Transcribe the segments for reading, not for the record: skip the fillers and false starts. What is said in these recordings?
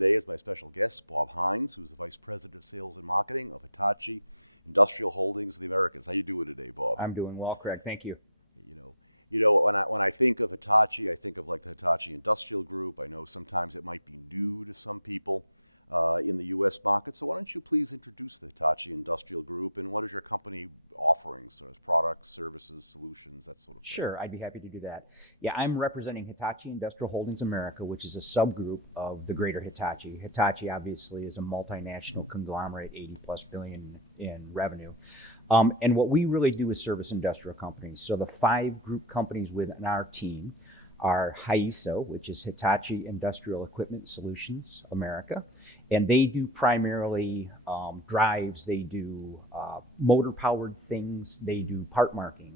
today is our special guest, Paul Hynes, who's the Vice President of Sales and Marketing of Hitachi Industrial Holdings America. How you doing today, Paul? I'm doing well, Craig. Thank you. You know, and I think of Hitachi, I think of like the Hitachi Industrial Group. I know sometimes it might be new to some people in the U.S. market. So why don't you please introduce the Hitachi Industrial Group and what is your company offerings, products, services, solutions? Sure, I'd be happy to do that. Yeah, I'm representing Hitachi Industrial Holdings America, which is a subgroup of the greater Hitachi. Hitachi obviously is a multinational conglomerate, 80 plus billion in revenue. And what we really do is service industrial companies. So the 5 group companies within our team are Hynes, which is Hitachi Industrial Equipment Solutions America. And they do primarily drives, they do motor-powered things, they do part marking,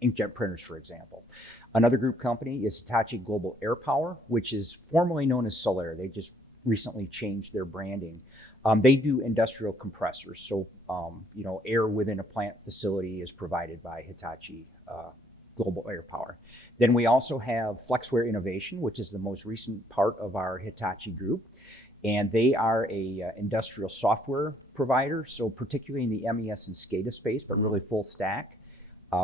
inkjet printers, for example. Another group company is Hitachi Global Air Power, which is formerly known as Solaire. They just recently changed their branding. They do industrial compressors. So, air within a plant facility is provided by Hitachi Global Air Power. Then we also have Flexware Innovation, which is the most recent part of our Hitachi group. And they are a industrial software provider, so particularly in the MES and SCADA space, but really full stack.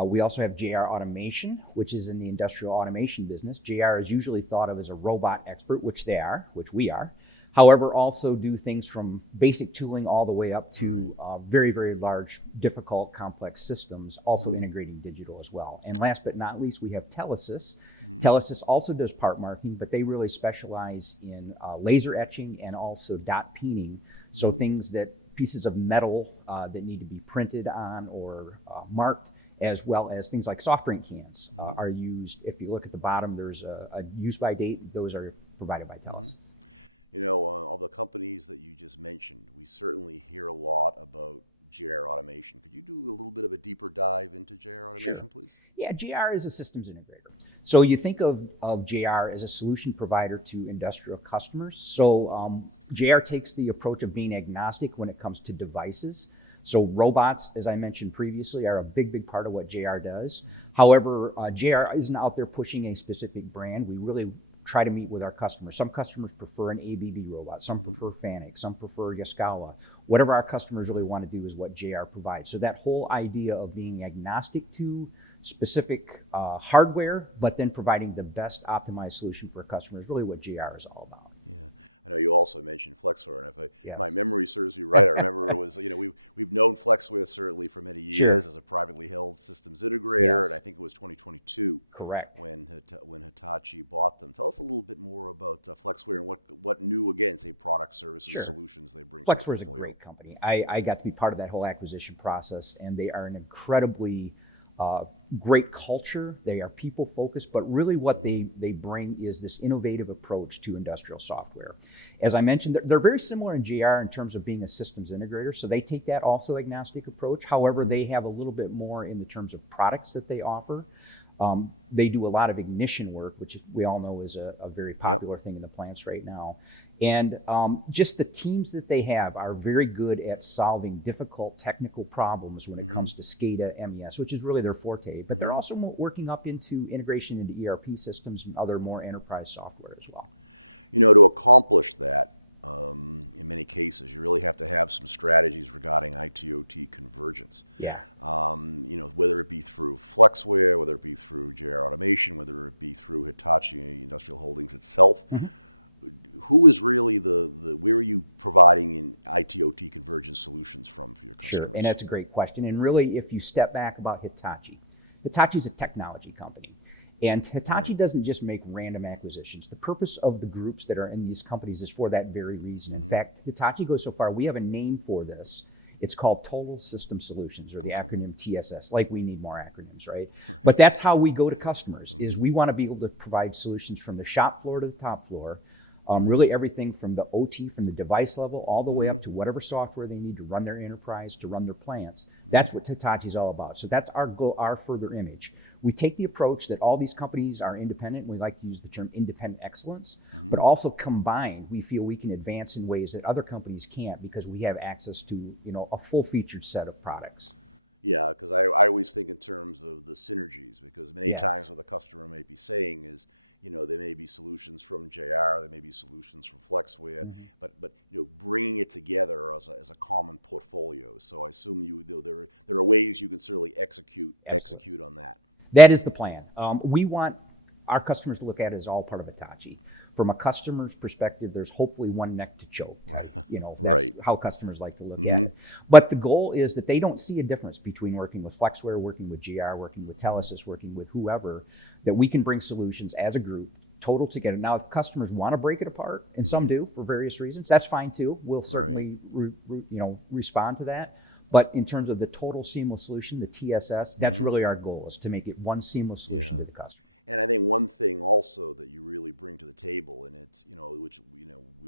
We also have JR Automation, which is in the industrial automation business. JR is usually thought of as a robot expert, which they are, which we are. However, also do things from basic tooling all the way up to very, very large, difficult, complex systems, also integrating digital as well. And last but not least, we have Telesys. Telesys also does part marking, but they really specialize in laser etching and also dot peening. So things that, pieces of metal that need to be printed on or marked, as well as things like soft drink cans are used. If you look at the bottom, there's a use by date. Those are provided by Telesys. You know, the companies that you serve, there are a lot of JR. Can you do a little bit of a deeper dive into JR? Sure. Yeah, JR is a systems integrator. So you think of JR as a solution provider to industrial customers. So JR takes the approach of being agnostic when it comes to devices. So robots, as I mentioned previously, are a big, big part of what JR does. However, JR isn't out there pushing a specific brand. We really try to meet with our customers. Some customers prefer an ABB robot, some prefer Fanuc, some prefer Yaskawa. Whatever our customers really want to do is what JR provides. So that whole idea of being agnostic to specific hardware, but then providing the best optimized solution for a customer is really what JR is all about. You also mentioned Flexware. Yes. Sure. Yes. Correct. Sure. Flexware is a great company. I got to be part of that whole acquisition process, and they are an incredibly great culture. They are people focused, but really what they bring is this innovative approach to industrial software. As I mentioned, they're very similar in JR in terms of being a systems integrator. So they take that also agnostic approach. However, they have a little bit more in the terms of products that they offer. They do a lot of ignition work, which we all know is a very popular thing in the plants right now. And just the teams that they have are very good at solving difficult technical problems when it comes to SCADA, MES, which is really their forte. But they're also working up into integration into ERP systems and other more enterprise software as well. You know, to accomplish that, in many cases, really like to have some strategy behind IT or decisions. Yeah. Whether it be through Flexware, whether it be through their automation, whether it be through Hitachi itself. Mm-hmm. Who is really the main provider in IT solutions? Sure, and that's a great question. And really, if you step back about Hitachi, Hitachi's a technology company. And Hitachi doesn't just make random acquisitions. The purpose of the groups that are in these companies is for that very reason. In fact, Hitachi goes so far, we have a name for this. It's called Total System Solutions, or the acronym TSS, like we need more acronyms, right? But that's how we go to customers, is we want to be able to provide solutions from the shop floor to the top floor, really everything from the OT, from the device level, all the way up to whatever software they need to run their enterprise, to run their plants. That's what Hitachi's all about. So that's our goal, our further image. We take the approach that all these companies are independent. We like to use the term independent excellence, but also combined, we feel we can advance in ways that other companies can't because we have access to, a full featured set of products. Yeah, I always think in terms of the synergy. Yes. Solutions, JR, solutions bringing it together as a common portfolio. So it's still the ways you can sort of execute. Absolutely. That is the plan. We want our customers to look at it as all part of Hitachi. From a customer's perspective, there's hopefully one neck to choke. That's how customers like to look at it. But the goal is that they don't see a difference between working with Flexware, working with GR, working with Telesis, working with whoever, that we can bring solutions as a group, total together. Now, if customers want to break it apart, and some do for various reasons, that's fine too. We'll certainly respond to that. But in terms of the total seamless solution, the TSS, that's really our goal, is to make it one seamless solution to the customer. I think one thing also that you really bring to the table is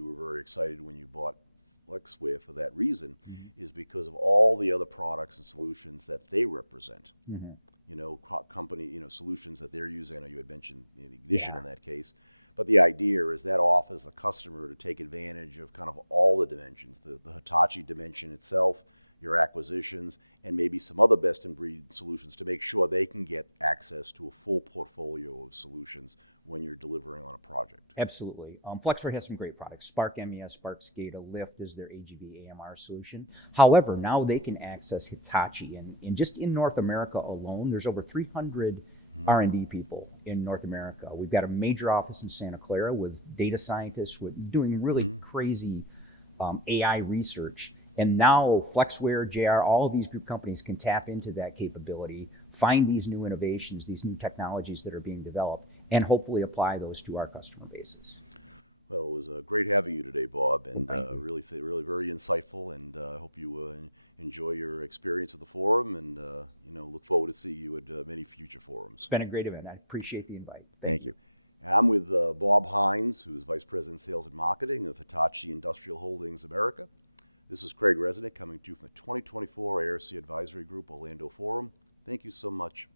we were very excited about Flexware for that reason, because all the other products and solutions that they represent, Yeah. but the idea there is that offers the customer to take advantage of all of the Hitachi potential itself, their acquisitions, and maybe some other best of breed solutions to make sure they can get access to a full portfolio of solutions when they're delivering on the product. Absolutely. Flexware has some great products. Spark MES, Spark SCADA, Lift is their AGV AMR solution. However, now they can access Hitachi. And just in North America alone, there's over 300 R&D people in North America. We've got a major office in Santa Clara with data scientists doing really crazy AI research. And now Flexware, JR, all of these group companies can tap into that capability, find these new innovations, these new technologies that are being developed, and hopefully apply those to our customer bases. Well, thank you. It's been a great event. I appreciate the invite. Thank you. I'm with Hynes, who's Vice President of Marketing and Hitachi Industrial Holdings America. This is Craig Resnick, 2024 Aerospace Company. Thank you so much.